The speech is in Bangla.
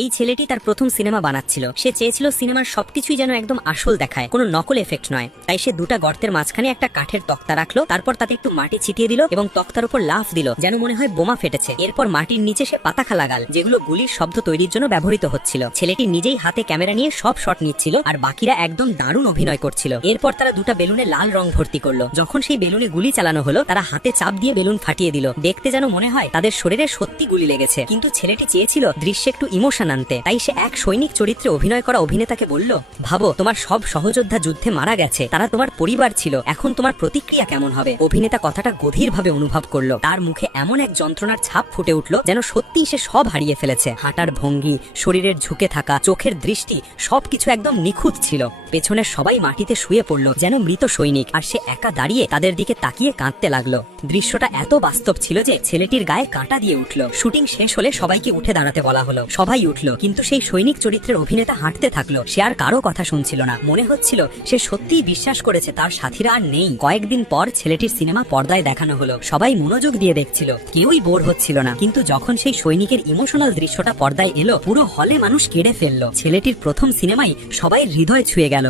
এই ছেলেটি তার প্রথম সিনেমা বানাচ্ছিল। সে চেয়েছিল সিনেমার সবকিছুই যেন একদম আসল দেখায়, কোনো নকল এফেক্ট নয়। তাই সে দুটা গর্তের মাঝখানে একটা কাঠের তক্তা রাখলো, তারপর তাতে একটু মাটি ছিটিয়ে দিল এবং তক্তার উপর লাফ দিল যেন মনে হয় বোমা ফেটেছে। এরপর মাটির নিচে সে পাতাখা লাগাল, যেগুলো গুলির শব্দ তৈরির জন্য ব্যবহৃত হচ্ছিল। ছেলেটি নিজেই হাতে ক্যামেরা নিয়ে সব শট নিচ্ছিল আর বাকিরা একদম দারুণ অভিনয় করছিল। এরপর তারা দুটা বেলুনে লাল রং ভর্তি করলো। যখন সেই বেলুনে গুলি চালানো হলো, তারা হাতে চাপ দিয়ে বেলুন ফাটিয়ে দিল। দেখতে যেন মনে হয় তাদের শরীরে সত্যি গুলি লেগেছে। কিন্তু ছেলেটি চেয়েছিল দৃশ্যে একটু ইমোশন আনতে, তাই সে এক সৈনিক চরিত্রে অভিনয় করা অভিনেতাকে বলল, ভাবো তোমার সব সহযোদ্ধা যুদ্ধে মারা গেছে, তারা তোমার পরিবার ছিল, এখন তোমার প্রতিক্রিয়া কেমন হবে? অভিনেতা কথাটা গভীরভাবে অনুভব করলো। তার মুখে এমন এক যন্ত্রণার ছাপ ফুটে উঠল যেন সত্যিই সে সব হারিয়ে ফেলেছে। হাঁটার ভঙ্গি, শরীরের ঝুঁকে থাকা, চোখের দৃষ্টি, সবকিছু একদম নিখুঁত ছিল। পেছনের সবাই মাটিতে শুয়ে পড়লো যেন মৃত সৈনিক, আর সে একা দাঁড়িয়ে তাদের দিকে তাকিয়ে কাঁদতে লাগলো। দৃশ্যটা এত বাস্তব ছিল যে ছেলেটির গায়ে কাঁটা দিয়ে উঠলো। শুটিং শেষ হলে সবাইকে উঠে দাঁড়াতে বলা হলো। সবাই উঠলো, কিন্তু সেই সৈনিক চরিত্রের অভিনেতা হাঁটতে থাকলো। সে আর কারো কথা শুনছিল না। মনে হচ্ছিল সে সত্যিই বিশ্বাস করেছে তার সাথীরা আর নেই। কয়েকদিন পর ছেলেটির সিনেমা পর্দায় দেখানো হলো। সবাই মনোযোগ দিয়ে দেখছিল, কেউই বোর হচ্ছিল না। কিন্তু যখন সেই সৈনিকের ইমোশনাল দৃশ্যটা পর্দায় এলো, পুরো হলে মানুষ কেঁদে ফেললো। ছেলেটির প্রথম সিনেমাই সবাই হৃদয় ছুঁয়ে গেল।